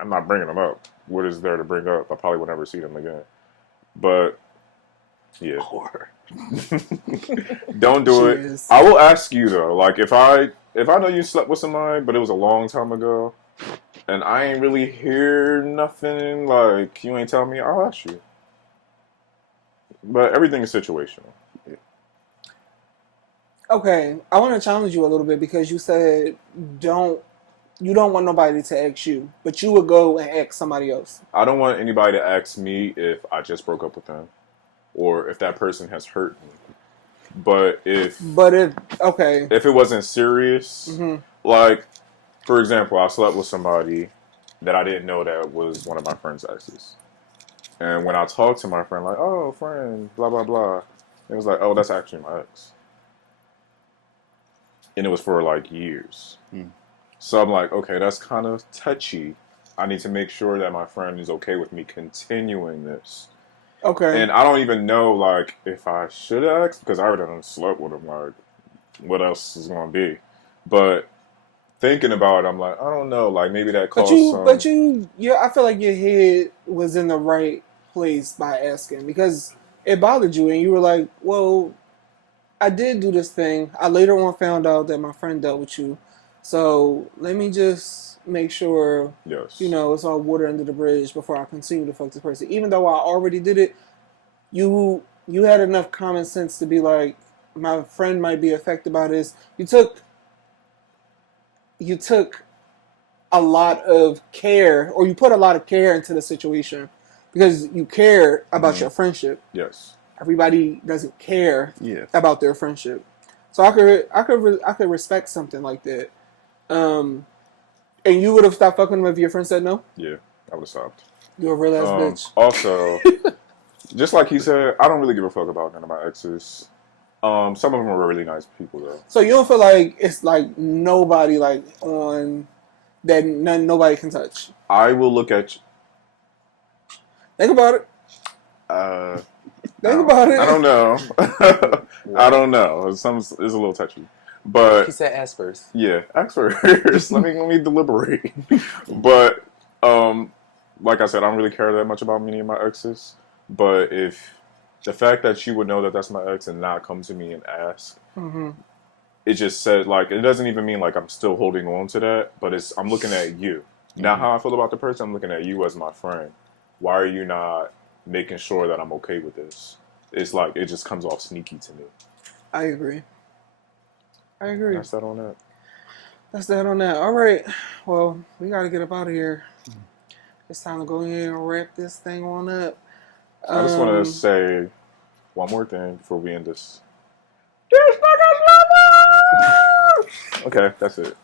not bringing them up. What is there to bring up? I probably will never see them again. But, yeah. Don't do it. I will ask you, though. Like, if I know you slept with somebody, but it was a long time ago, and I ain't really hear nothing, like, you ain't telling me, I'll ask you. But everything is situational. Yeah. Okay, I want to challenge you a little bit because you said you don't want nobody to ask you, but you would go and ask somebody else. I don't want anybody to ask me if I just broke up with them or if that person has hurt me. But if it wasn't serious, like, for example, I slept with somebody that I didn't know that was one of my friend's exes. And when I talked to my friend, like, oh, friend, blah, blah, blah, it was like, oh, that's actually my ex. And it was for, like, years. So I'm like, okay, that's kind of touchy. I need to make sure that my friend is okay with me continuing this. Okay. And I don't even know, like, if I should ask, because I already done slept with him, like, what else is going to be? But thinking about it, I'm like, I don't know, like, maybe that caused I feel like your head was in the right place by asking, because it bothered you, and you were like, well, I did do this thing. I later on found out that my friend dealt with you. So let me just make sure, it's all water under the bridge before I continue to fuck this person. Even though I already did it, you had enough common sense to be like, my friend might be affected by this. You took a lot of care, or you put a lot of care into the situation because you care about your friendship. Yes. Everybody doesn't care about their friendship. So I could respect something like that. And you would have stopped fucking him if your friend said no? Yeah, I would have stopped. You're a real ass bitch. Also, just like he said, I don't really give a fuck about none of my exes. Some of them are really nice people, though. So you don't feel like it's like nobody like on that nobody can touch? I will look at you. Think about it. Think about it. I don't know. I don't know. It's a little touchy. But he said ask first. Yeah, ask first. let me deliberate. But like I said, I don't really care that much about many of my exes. But if the fact that you would know that that's my ex and not come to me and ask, it just said, like, it doesn't even mean like I'm still holding on to that. But I'm looking at you. Not how I feel about the person. I'm looking at you as my friend. Why are you not making sure that I'm okay with this? It's like it just comes off sneaky to me. I agree. That's that on that. All right. Well, we got to get up out of here. It's time to go ahead and wrap this thing on up. I just want to say one more thing before we end this. Okay, that's it.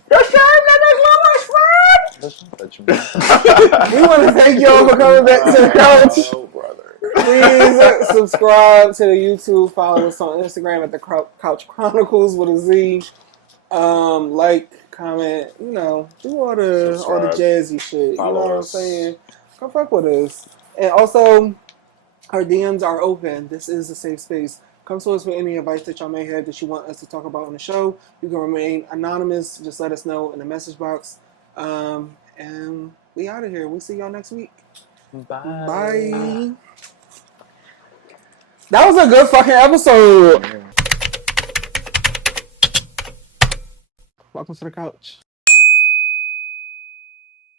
We want to thank y'all for coming back to the couch. Oh, brother. Please subscribe to the YouTube. Follow us on Instagram at the Couch Chronicles with a Z. Like, comment, do all the jazzy shit. Follow you know what I'm us. saying? Come fuck with us. And also, our DMs are open. This is a safe space. Come to us with any advice that y'all may have that you want us to talk about on the show. You can remain anonymous. Just let us know in the message box. And we out of here. We'll see y'all next week. Bye. Bye. That was a good fucking episode. Yeah. Welcome to the couch.